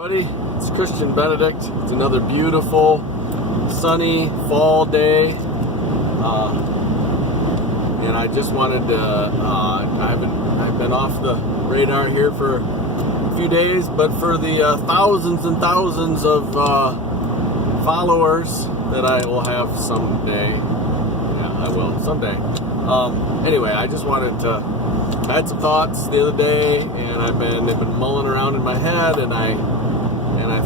Buddy, it's Christian Benedict. It's another beautiful, sunny fall day, and I just wanted to. I've been off the radar here for a few days, but for the thousands and thousands of followers that I will have someday, yeah, I will someday. Anyway, I just wanted to. I had some thoughts the other day, and they've been mulling around in my head, and I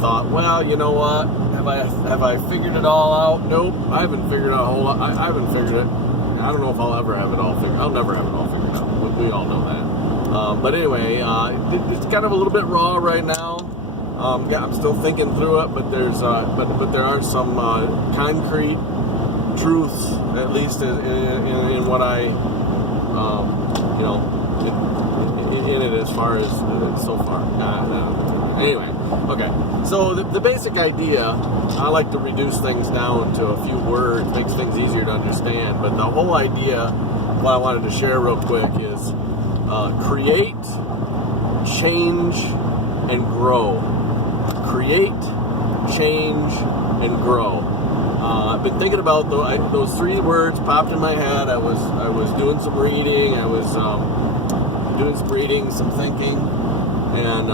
thought, well, you know what? Have I figured it all out? Nope, I haven't figured out a whole lot. I haven't figured it. I don't know if I'll ever have it all figured. I'll never have it all figured out. We all know that. But anyway, it's kind of a little bit raw right now. I'm still thinking through it, but there are some concrete truths, at least in what I in it as far as so far. Anyway, okay. So the basic idea, I like to reduce things down to a few words, makes things easier to understand. But the whole idea, what I wanted to share real quick is create, change, and grow. Create, change, and grow. I've been thinking about those three words popped in my head. I was doing some reading. I was doing some reading, some thinking, and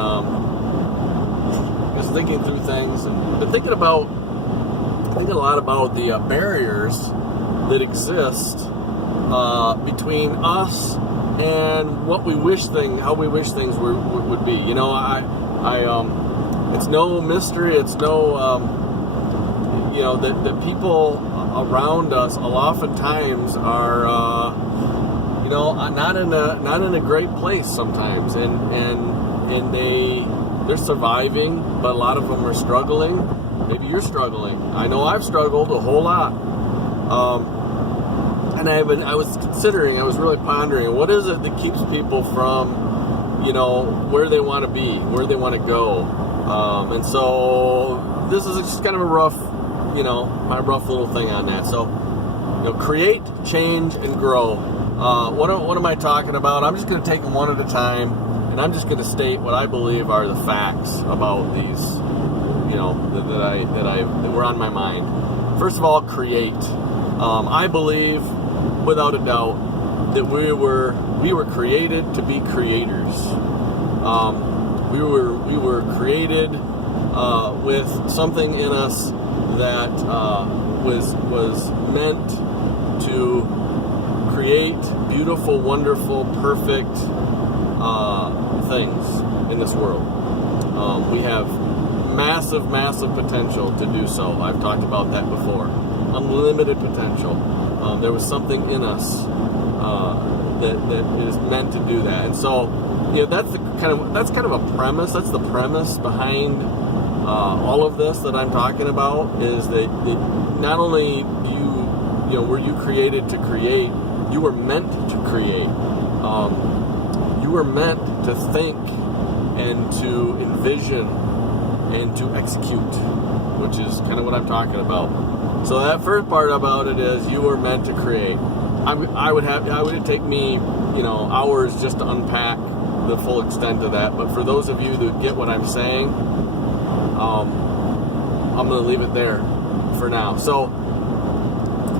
just thinking through things. And been thinking a lot about the barriers that exist between us and how we wish things would be. You know, it's no mystery. It's no. The people around us oftentimes are, not in a great place sometimes, and they're surviving, but a lot of them are struggling. Maybe you're struggling. I know I've struggled a whole lot, and I was really pondering, what is it that keeps people from, where they want to be, where they want to go, and so this is just kind of a rough. My rough little thing on that. So, create, change, and grow. What am I talking about? I'm just going to take them one at a time, and I'm just going to state what I believe are the facts about these, that were on my mind. First of all, create. I believe, without a doubt, that we were created to be creators. We were created with something in us that was meant to create beautiful, wonderful, perfect things in this world. We have massive, massive potential to do so. I've talked about that before. Unlimited potential. There was something in us that is meant to do that, and so that's kind of a premise. That's the premise behind. All of this that I'm talking about is that not only were you created to create, you were meant to create. You were meant to think and to envision and to execute, which is kind of what I'm talking about. So that first part about it is you were meant to create. I would take me hours just to unpack the full extent of that. But for those of you that get what I'm saying, I'm going to leave it there for now. So,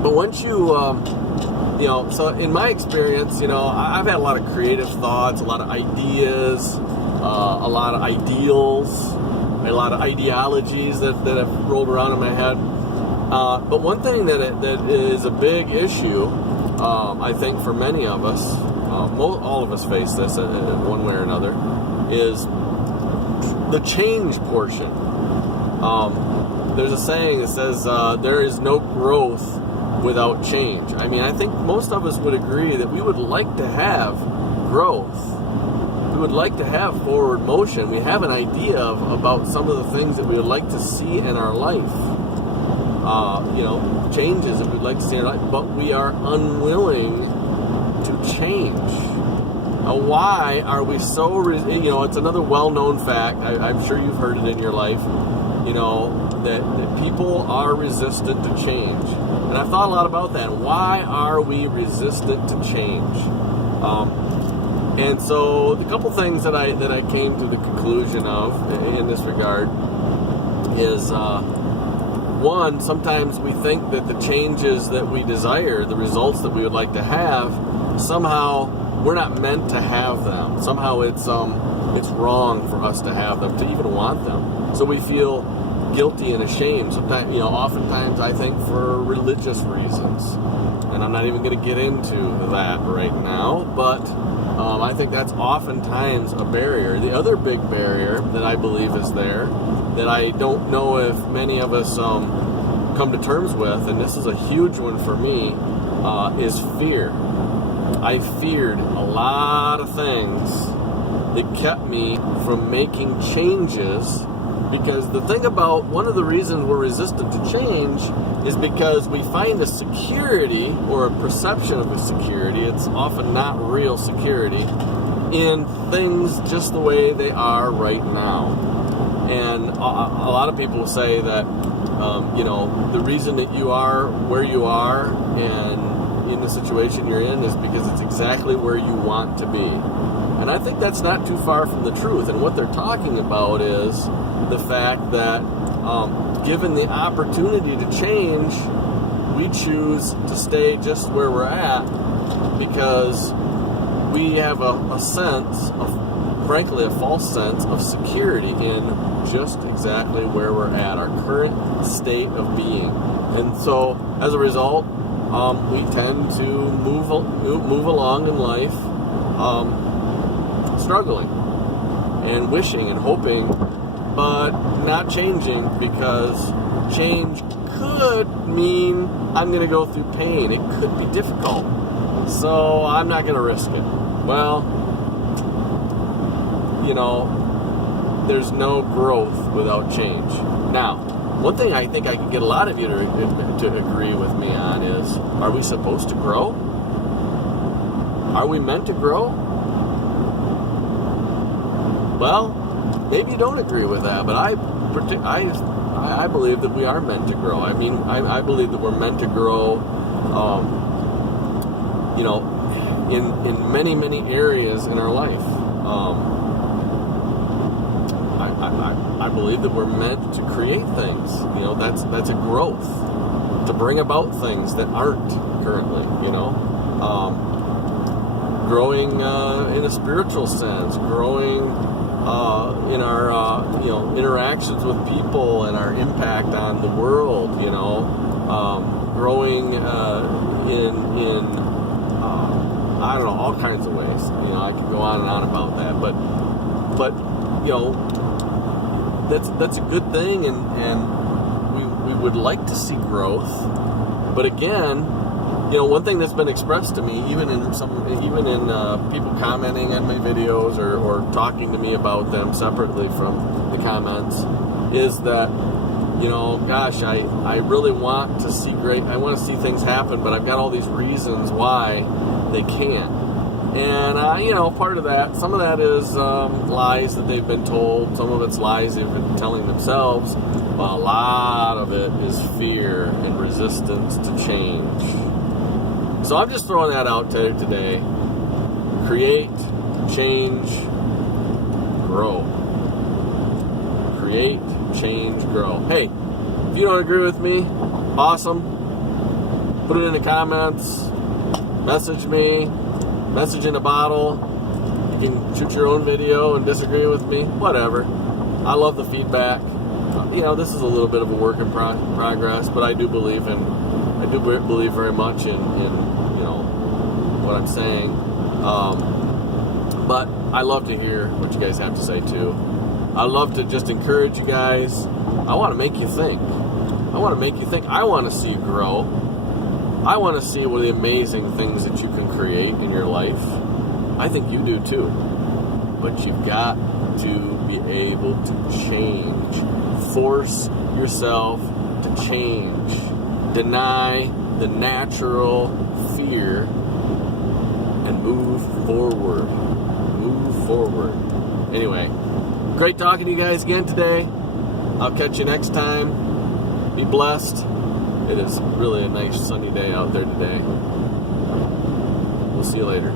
but once so in my experience, I've had a lot of creative thoughts, a lot of ideas, a lot of ideals, a lot of ideologies that have rolled around in my head. But one thing that is a big issue, I think for many of us, all of us face this in one way or another, is the change portion. There's a saying that says there is no growth without change. I mean, I think most of us would agree that we would like to have growth. We would like to have forward motion. We have an idea about some of the things that we would like to see in our life. Changes that we'd like to see in our life, but we are unwilling to change. Now, why are we so? It's another well-known fact. I'm sure you've heard it in your life. That people are resistant to change. And I've thought a lot about that. Why are we resistant to change? And so the couple things that I came to the conclusion of in this regard is one, sometimes we think that the changes that we desire, the results that we would like to have, somehow we're not meant to have them. Somehow it's wrong for us to have them, to even want them. So we feel guilty and ashamed. Sometimes, oftentimes I think for religious reasons. And I'm not even going to get into that right now, but I think that's oftentimes a barrier. The other big barrier that I believe is there, that I don't know if many of us come to terms with, and this is a huge one for me, is fear. I feared a lot of things that kept me from making changes, because the thing about one of the reasons we're resistant to change is because we find a security or a perception of a security, it's often not real security, in things just the way they are right now. And a lot of people say that, the reason that you are where you are and in the situation you're in is because it's exactly where you want to be. And I think that's not too far from the truth. And what they're talking about is the fact that given the opportunity to change, we choose to stay just where we're at because we have a sense of, frankly, a false sense of security in just exactly where we're at, our current state of being. And so, as a result, we tend to move along in life struggling and wishing and hoping, but not changing, because change could mean I'm going to go through pain. It could be difficult, so I'm not going to risk it. Well, there's no growth without change. Now, one thing I think I can get a lot of you to agree with me on is, are we supposed to grow? Are we meant to grow? Well, maybe you don't agree with that, but I believe that we are meant to grow. I mean, I believe that we're meant to grow, in many, many areas in our life. I believe that we're meant to create things. That's a growth, to bring about things that aren't currently. Growing in a spiritual sense, growing in our interactions with people and our impact on the world. Growing in I don't know, all kinds of ways. I could go on and on about that, but that's a good thing, and we would like to see growth. But again, one thing that's been expressed to me, even in people commenting on my videos or talking to me about them separately from the comments, is that gosh, I really want to see I want to see things happen, but I've got all these reasons why they can't. And part of that, some of that is lies that they've been told, some of it's lies they've been telling themselves, but a lot of it is fear and resistance to change. So I'm just throwing that out there today. Create, change, grow. Create, change, grow. Hey, if you don't agree with me, awesome. Put it in the comments. Message me. Message in a bottle. You can shoot your own video and disagree with me. Whatever. I love the feedback. This is a little bit of a work in progress, but I do believe very much in what I'm saying. But I love to hear what you guys have to say too. I love to just encourage you guys. I want to make you think. I want to see you grow. I want to see what the amazing things that you can create in your life. I think you do too. But you've got to be able to change. Force yourself to change. Deny the natural fear and move forward. Move forward. Anyway, great talking to you guys again today. I'll catch you next time. Be blessed. It is really a nice sunny day out there today. We'll see you later.